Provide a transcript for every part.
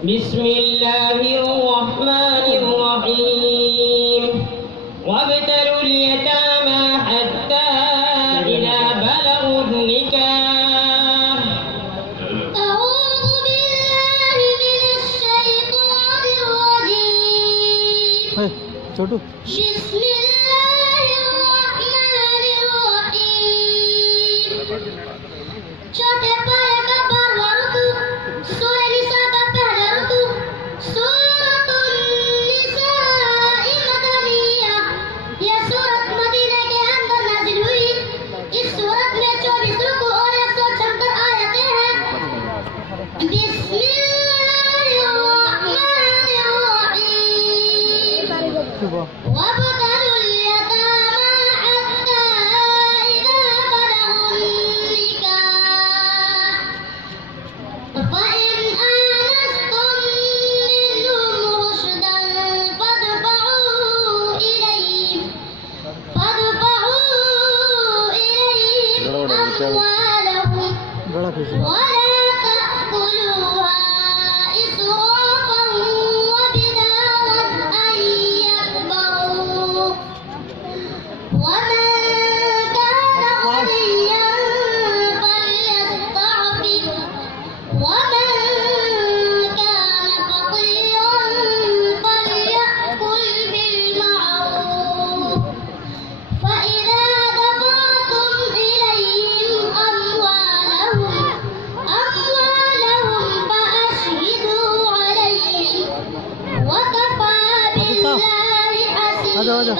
بسم الله الرحمن الرحيم وابتلوا اليتامى حتى إذا بلغوا النكاح. أعوذ بالله من الشيطان الرجيم. بسم الله الرحمن الرحيم. छोटे पाए का बार तू सूरह निसा का पहला तू सूरतुन निसा मदनिया ये सूरत मदीने के अंदर नाजिल हुई। इस सूरत में 24 रुकू और 176 आयतें हैं। बिस्मिल्लाहिर्रहमानिर्रहीम वबतलुल यतामा हत्ता इज़ा बलगुन निकाह فإن آنستم منهم رشدا فادفعوا إليهم أموالهم ولا تأكلوها إسرافا وبدارا أن يكبروا ومن كان غنيا فليستعفف ومن كان فقيرا فليأكل بالمعروف فإذا دفعتم إليهم أموالهم فأشهدوا عليهم وكفى بالله حسيبا.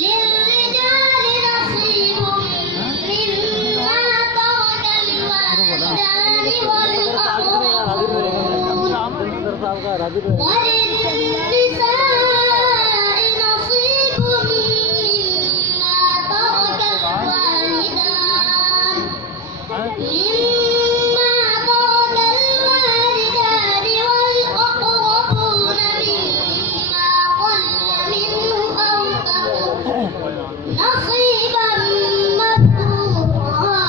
للرجال نصيب مما ترك الوالدان والأقربون وللنساء نصيب مما ترك الوالدان والأقربون مما قل منه أو كثر نصيبا مفروضا.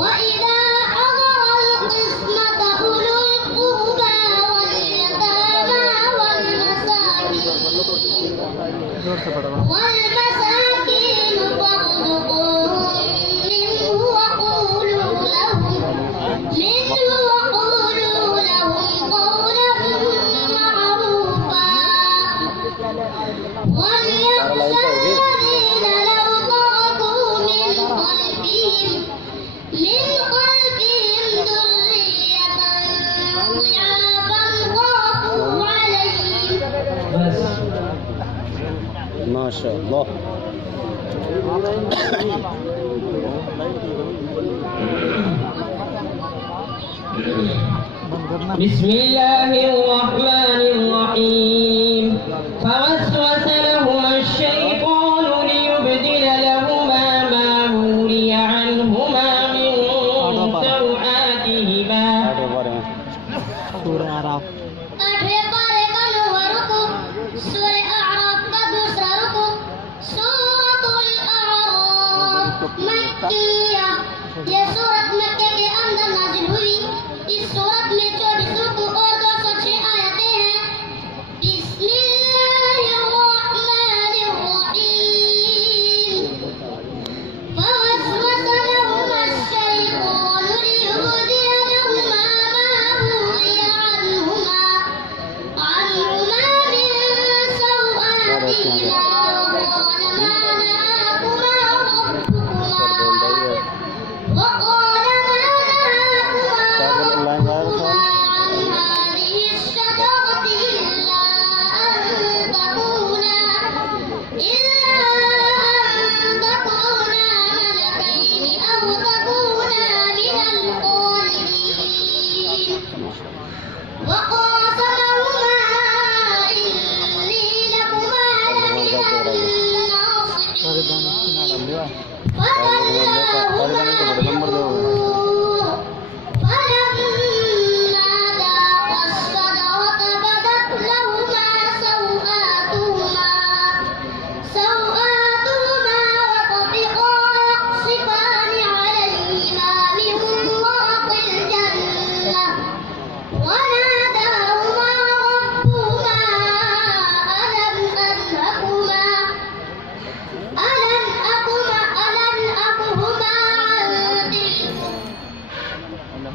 وإذا حضر القسمة أولو القربى واليتامى والمساكين فارزقوهم منه وقولوا لهم قولا معروفا. وليخشى الذين لو تركوا من خلفهم ذرية ضعافا خافوا عليهم. ما شاء الله. بسم الله الرحمن الرحيم فوسوس لهما الشيطان ليبدل لهما ما ولي عنهما من سوآتهما. आठवें पारे का 9वां रुकू सूरह अअराफ का दूसरा रुकू सूरतुल अअराफ मक्किया ये सूरत मक्के के अंदर नाजिल हुई। इस सूरत में 24 रुकू और 206 आयतें हैं। बिस्मिल्लाहिर्रहमानिर्रहीम فوسوس لهما الشيطان ليبدي لهما ما ولي عنهما فلما